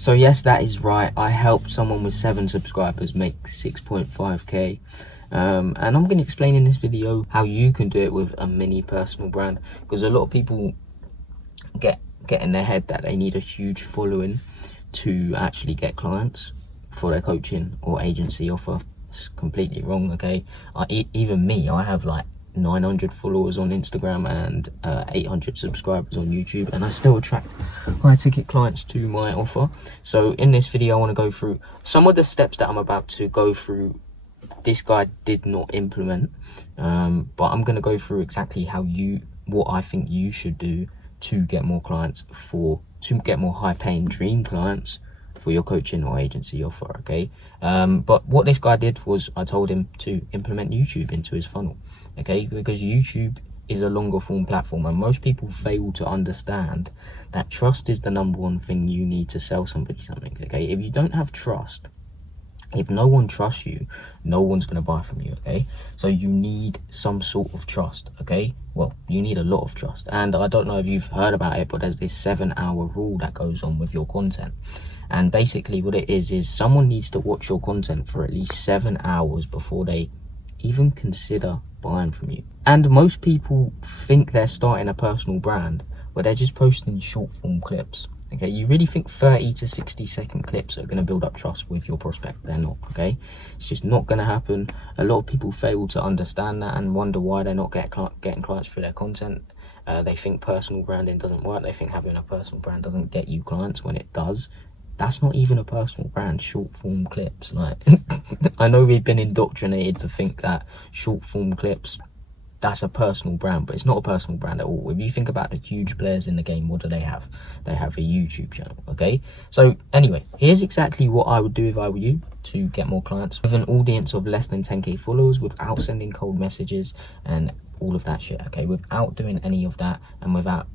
So yes, that is right. I helped someone with 7 subscribers make 6.5k. And I'm going to explain in this video how you can do it with a mini personal brand, because a lot of people get in their head that they need a huge following to actually get clients for their coaching or agency offer. It's completely wrong. Okay, even me, I have like 900 followers on Instagram and 800 subscribers on YouTube, and I still attract high ticket clients to my offer. So in this video, I want to go through some of the steps that I'm about to go through. This guy did not implement, but I'm going to go through exactly what I think you should do to get more clients, to get more high paying dream clients for your coaching or agency offer. Okay, but what this guy did was, I told him to implement YouTube into his funnel. Okay, because YouTube is a longer form platform, and most people fail to understand that trust is the #1 thing you need to sell somebody something. Okay, if you don't have trust, if no one trusts you, no one's going to buy from you. Okay, so you need some sort of trust. Okay, well, you need a lot of trust. And I don't know if you've heard about it, but there's this 7-hour rule that goes on with your content. And basically what it is someone needs to watch your content for at least 7 hours before they even consider buying from you. And most people think they're starting a personal brand, but they're just posting short form clips. Okay, you really think 30 to 60 second clips are going to build up trust with your prospect? They're not. Okay, it's just not going to happen. A lot of people fail to understand that and wonder why they're not getting clients through their content. They think personal branding doesn't work. They think having a personal brand doesn't get you clients, when it does. That's not even a personal brand, short form clips. Like, I know we've been indoctrinated to think that short form clips, that's a personal brand, but it's not a personal brand at all. If you think about the huge players in the game, what do they have? They have a YouTube channel. Okay, so anyway, here's exactly what I would do if I were you to get more clients with an audience of less than 10k followers, without sending cold messages and all of that shit. Okay, without doing any of that, and without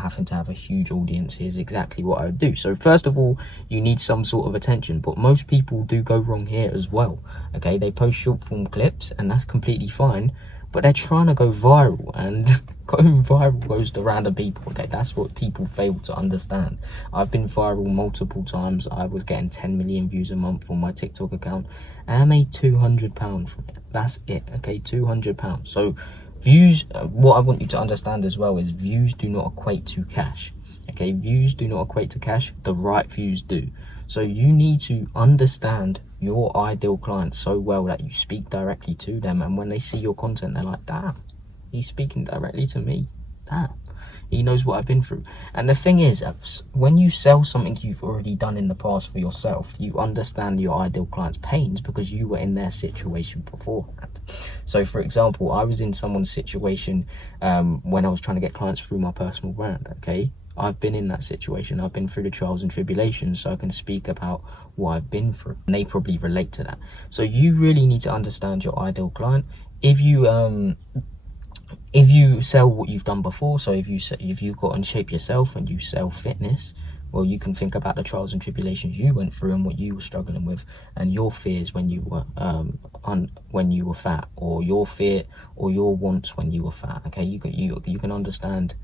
having to have a huge audience, here's exactly what I would do. So first of all, you need some sort of attention, but most people do go wrong here as well. Okay, they post short form clips, and that's completely fine, but they're trying to go viral, and going viral goes to random people. Okay, that's what people fail to understand. I've been viral multiple times. I was getting 10 million views a month on my TikTok account, and I made £200 from it. That's it. Okay, £200. So views, what I want you to understand as well is views do not equate to cash. Okay, views do not equate to cash. The right views do. So you need to understand your ideal client so well that you speak directly to them, and when they see your content, they're like, damn, he's speaking directly to me. Damn, he knows what I've been through. And the thing is, when you sell something you've already done in the past for yourself, you understand your ideal client's pains because you were in their situation beforehand. So for example, I was in someone's situation when I was trying to get clients through my personal brand. Okay, I've been in that situation. I've been through the trials and tribulations, so I can speak about what I've been through, and they probably relate to that. So you really need to understand your ideal client. If you sell what you've done before, so if you've got in shape yourself and you sell fitness, well, you can think about the trials and tribulations you went through and what you were struggling with, and your fears when you were fat, or your fear or your wants when you were fat. Okay, you can understand.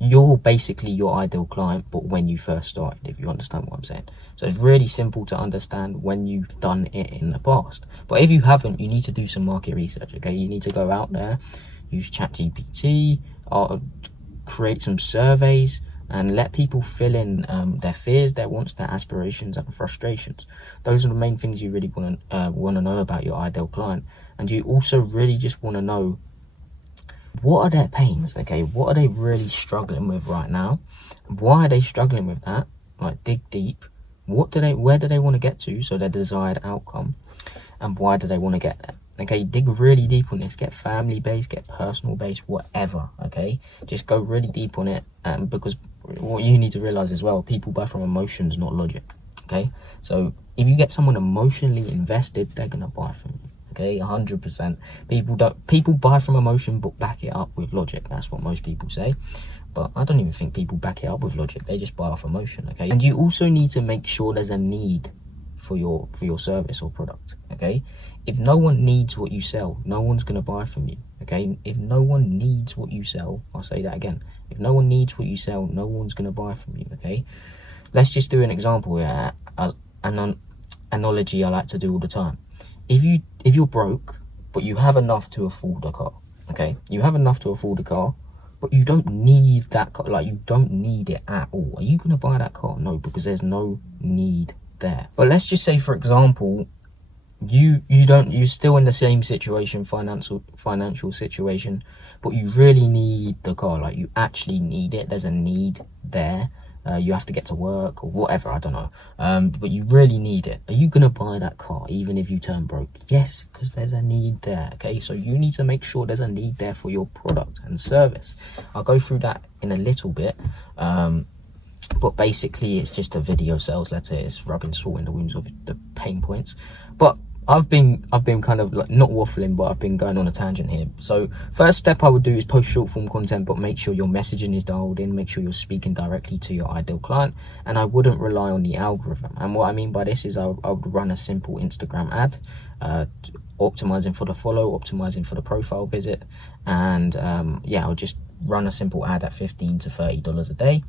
You're basically your ideal client, but when you first started, if you understand what I'm saying. So it's really simple to understand when you've done it in the past. But if you haven't, you need to do some market research. Okay, you need to go out there, use ChatGPT, or create some surveys, and let people fill in their fears, their wants, their aspirations, and frustrations. Those are the main things you really want to know about your ideal client. And you also really just want to know, what are their pains? Okay, what are they really struggling with right now? Why are they struggling with that? Like, dig deep. Where do they want to get to, so their desired outcome, and why do they want to get there? Okay, dig really deep on this. Get family based, get personal based, whatever. Okay, just go really deep on it, because what you need to realize as well, people buy from emotions, not logic. Okay, so if you get someone emotionally invested, they're gonna buy from you. Okay, 100%. People buy from emotion but back it up with logic. That's what most people say, but I don't even think people back it up with logic. They just buy off emotion. Okay, and you also need to make sure there's a need for your service or product. Okay, if no one needs what you sell, no one's gonna buy from you. Okay, if no one needs what you sell, I'll say that again, if no one needs what you sell, no one's gonna buy from you. Okay, let's just do an example here, an analogy I like to do all the time. If you're broke, but you have enough to afford a car, okay? You have enough to afford a car, but you don't need that car, like you don't need it at all. Are you gonna buy that car? No, because there's no need there. But let's just say, for example, you're still in the same situation, financial situation, but you really need the car, like you actually need it. There's a need there. You have to get to work or whatever, I don't know, but you really need it. Are you gonna buy that car even if you turn broke? Yes, because there's a need there. Okay, so you need to make sure there's a need there for your product and service. I'll go through that in a little bit, but basically it's just a video sales letter. It's rubbing salt in the wounds of the pain points. But I've been kind of like, not waffling, but I've been going on a tangent here. So first step I would do is post short form content, but make sure your messaging is dialed in, make sure you're speaking directly to your ideal client, and I wouldn't rely on the algorithm. And what I mean by this is I would run a simple Instagram ad, optimizing for the follow, optimizing for the profile visit, and yeah, I'll just run a simple ad at $15 to $30 a day,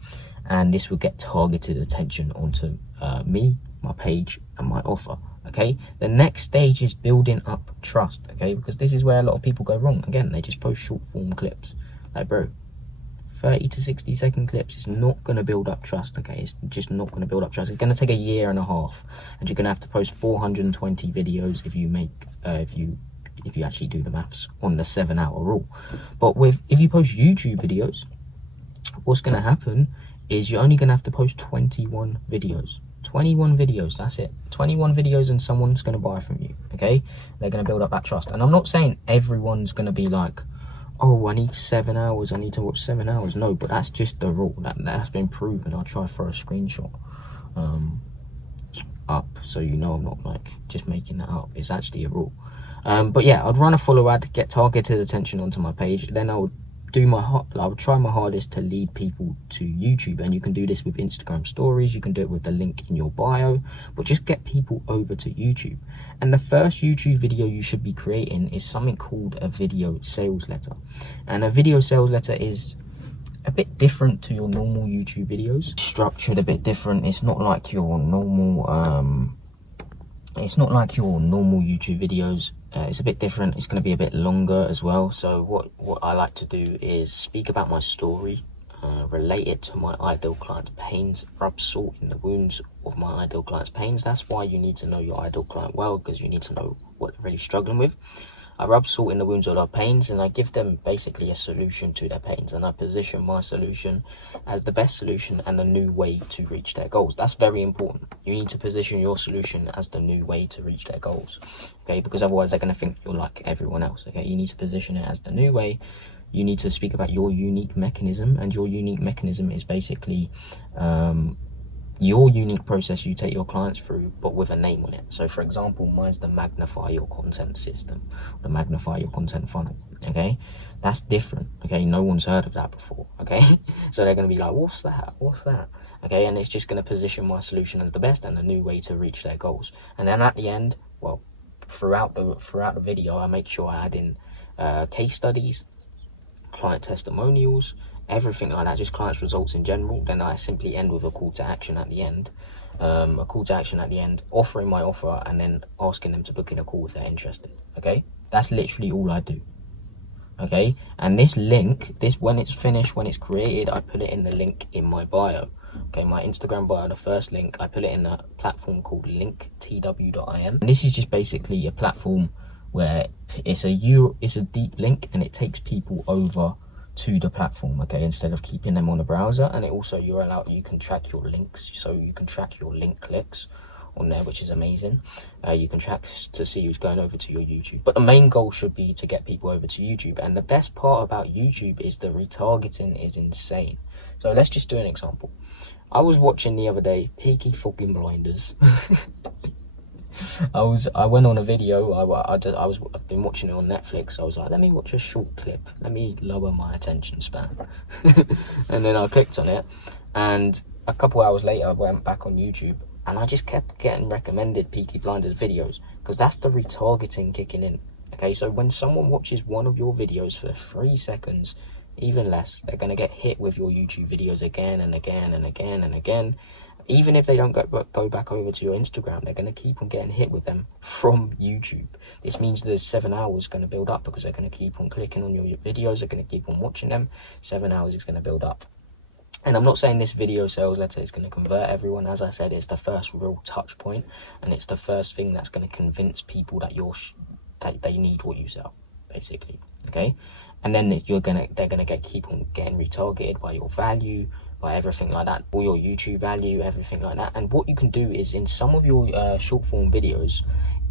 and this will get targeted attention onto me, my page, and my offer. Okay, the next stage is building up trust. Okay, because this is where a lot of people go wrong. Again, they just post short form clips. Like, bro, 30 to 60-second clips is not going to build up trust. Okay, it's just not going to build up trust. It's going to take a year and a half, and you're going to have to post 420 videos if you make if you actually do the maths on the 7-hour rule. But if you post YouTube videos, what's going to happen is you're only going to have to post 21 videos. 21 videos, that's it. 21 videos and someone's going to buy from you. Okay, they're going to build up that trust. And I'm not saying everyone's going to be like, oh, I need 7 hours, I need to watch 7 hours. No, but that's just the rule. That's been proven. I'll try for a screenshot up so you know I'm not like just making that up. It's actually a rule. But yeah, I'd run a follow ad, get targeted attention onto my page. Then I would try my hardest to lead people to YouTube, and you can do this with Instagram stories, you can do it with the link in your bio, but just get people over to YouTube. And the first YouTube video you should be creating is something called a video sales letter. And a video sales letter is a bit different to your normal YouTube videos, structured a bit different. It's not like your normal YouTube videos. It's a bit different. It's going to be a bit longer as well. So what I like to do is speak about my story, relate it to my ideal client's pains, rub salt in the wounds of my ideal client's pains. That's why you need to know your ideal client well, because you need to know what they're really struggling with. I rub salt in the wounds of their pains, and I give them basically a solution to their pains, and I position my solution as the best solution and the new way to reach their goals. That's very important. You need to position your solution as the new way to reach their goals, okay? Because otherwise they're going to think you're like everyone else, okay? You need to position it as the new way. You need to speak about your unique mechanism, and your unique mechanism is basically your unique process you take your clients through, but with a name on it. So for example, mine's the magnify your content system, the magnify your content funnel. Okay, that's different. Okay, no one's heard of that before. Okay, so they're going to be like, what's that, okay? And it's just going to position my solution as the best and a new way to reach their goals. And then at the end, well, throughout the video, I make sure I add in case studies, client testimonials, everything like that, just clients' results in general. Then I simply end with a call to action at the end, offering my offer, and then asking them to book in a call if they're interested. Okay, that's literally all I do. Okay, and this link, when it's finished, when it's created, I put it in the link in my bio. Okay, my Instagram bio, the first link, I put it in a platform called linktw.im. And this is just basically a platform where it's a deep link, and it takes people over to the platform, okay, instead of keeping them on a browser. And it also, you can track your links, so you can track your link clicks on there, which is amazing. You can track to see who's going over to your YouTube, but the main goal should be to get people over to YouTube. And the best part about YouTube is the retargeting is insane. So let's just do an example. I was watching the other day Peaky fucking Blinders. I went on a video. I've been watching it on Netflix. I was like, let me watch a short clip. Let me lower my attention span. And then I clicked on it, and a couple hours later, I went back on YouTube, and I just kept getting recommended Peaky Blinders videos, because that's the retargeting kicking in. Okay, so when someone watches one of your videos for 3 seconds, even less, they're gonna get hit with your YouTube videos again and again and again and again. Even if they don't go back over to your Instagram, they're going to keep on getting hit with them from YouTube. This means the 7 hours going to build up because they're going to keep on clicking on your videos. They're going to keep on watching them. 7 hours is going to build up. And I'm not saying this video sales letter is going to convert everyone. As I said, it's the first real touch point, and it's the first thing that's going to convince people that that they need what you sell, basically. Okay, and then they're gonna keep on getting retargeted by your value, by everything like that, or your YouTube value, everything like that. And what you can do is in some of your short form videos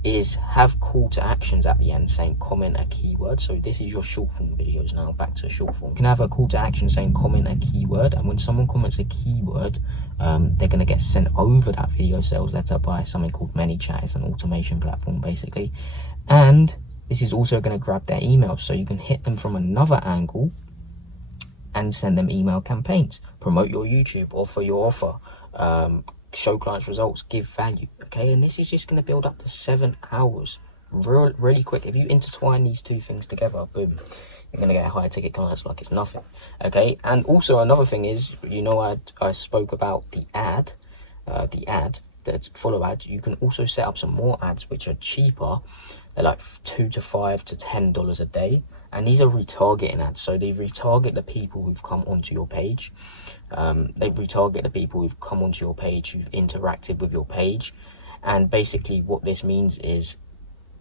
is have call to actions at the end saying comment a keyword. So this is your short form videos now, back to short form. You can have a call to action saying comment a keyword, and when someone comments a keyword, they're going to get sent over that video sales letter by something called ManyChat. It's an automation platform basically, and this is also going to grab their email, so you can hit them from another angle and send them email campaigns, promote your YouTube, offer your offer, show clients results, give value. Okay, and this is just going to build up to 7 hours really quick. If you intertwine these two things together, boom, you're going to get high ticket clients like it's nothing. Okay, and also another thing is, I spoke about the ad, that's follow ads. You can also set up some more ads which are cheaper. They're like $2 to $5 to $10 a day, and these are retargeting ads. So they retarget the people who've come onto your page. They retarget the people who've come onto your page, who've interacted with your page. And basically what this means is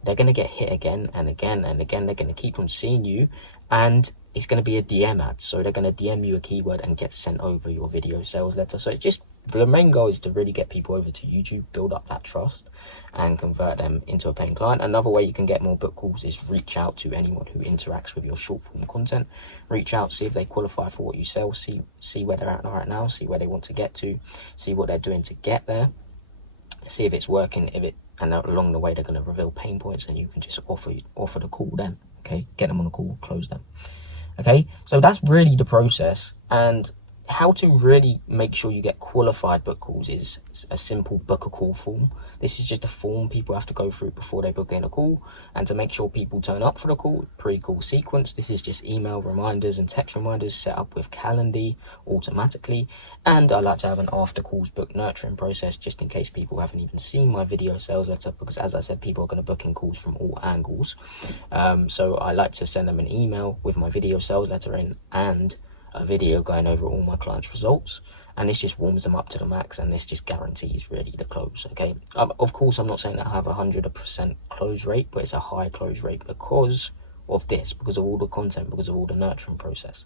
they're going to get hit again and again and again. They're going to keep on seeing you, and it's going to be a DM ad. So they're going to DM you a keyword and get sent over your video sales letter. So it's just, the main goal is to really get people over to YouTube, build up that trust, and convert them into a paying client. Another way you can get more book calls is reach out to anyone who interacts with your short form content. Reach out, see if they qualify for what you sell, see where they're at right now, see where they want to get to, see what they're doing to get there, see if it's working, and along the way they're going to reveal pain points, and you can just offer the call then. Okay, get them on a call, close them. Okay, so that's really the process. And how to really make sure you get qualified book calls is a simple book a call form. This is just a form people have to go through before they book in a call, and to make sure people turn up for the call, pre-call sequence. This is just email reminders and text reminders set up with Calendly automatically. And I like to have an after calls book nurturing process, just in case people haven't even seen my video sales letter, because as I said, people are going to book in calls from all angles. So I like to send them an email with my video sales letter in and a video going over all my clients' results, and this just warms them up to the max, and this just guarantees really the close. Okay, of course I'm not saying that I have 100% close rate, but it's a high close rate because of this, because of all the content, because of all the nurturing process,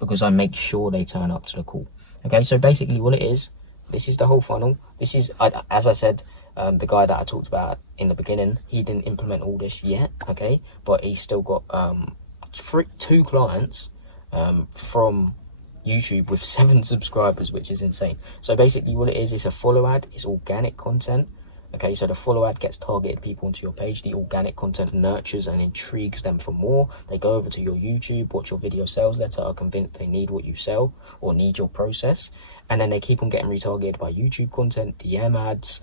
because I make sure they turn up to the call. Okay, so basically what it is, this is the whole funnel. This is, as I said, the guy that I talked about in the beginning, he didn't implement all this yet, okay, but he's still got 2 clients from YouTube with 7 subscribers, which is insane. So basically what it is, it's a follow ad, it's organic content. Okay, so the follow ad gets targeted people onto your page. The organic content nurtures and intrigues them for more. They go over to your YouTube, watch your video sales letter, are convinced they need what you sell or need your process, and then they keep on getting retargeted by YouTube content, DM ads,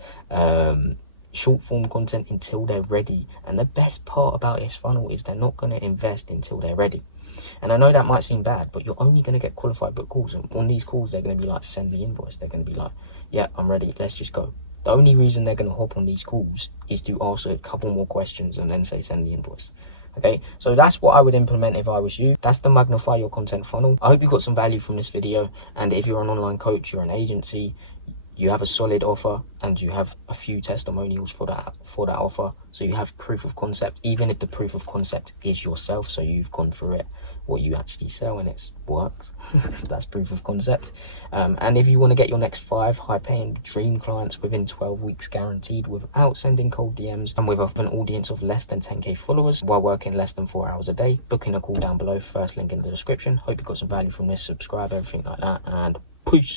short form content until they're ready. And the best part about this funnel is they're not going to invest until they're ready. And I know that might seem bad, but you're only going to get qualified book calls, and on these calls they're going to be like, send the invoice. They're going to be like, yeah, I'm ready, let's just go. The only reason they're going to hop on these calls is to ask a couple more questions and then say send the invoice. Okay, so that's what I would implement if I was you. That's the magnify your content funnel. I hope you got some value from this video, and if you're an online coach, you're an agency, you have a solid offer, and you have a few testimonials for that offer, so you have proof of concept, even if the proof of concept is yourself, so you've gone through it, what you actually sell, and it's worked. That's proof of concept. And if you want to get your next 5 high-paying dream clients within 12 weeks guaranteed, without sending cold DMs, and with an audience of less than 10k followers, while working less than 4 hours a day, booking a call down below, first link in the description. Hope you got some value from this. Subscribe, everything like that, and peace.